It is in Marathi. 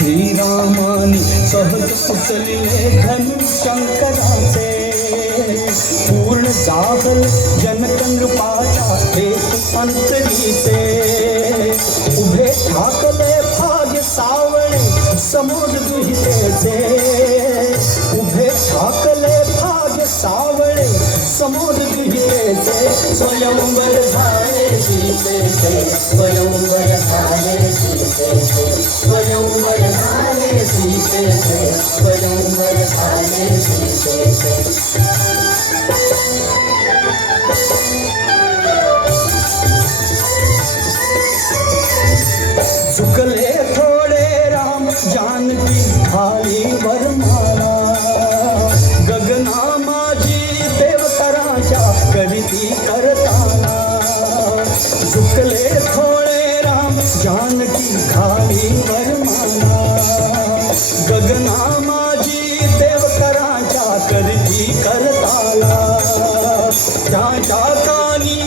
श्रीरामानी सहज उचलिले धनुष्य शंकराचे, पूर्ण जागल जनक नृपाच्या हेतू अंतरीचे, उभे ठाकले भाग्य सावळे समोर दुहितेचे, उभे ठाकले भाग्य सावळे समोर दुहितेचे, स्वयंवर झाले सीतेचे, स्वयंवर झाले सीतेचे, स्वयंवर झाले सीतेचे, स्वयंवर झाले सीतेचे. चुकले थोडे राम जानकी भावी वरमाला, गगना माझी देवतराच्या करीती करताना, चुकले थोडे राम जानकी भावी वरमाला, गगना माझी देवतराच्या करीती करताना, त्याच्या कानी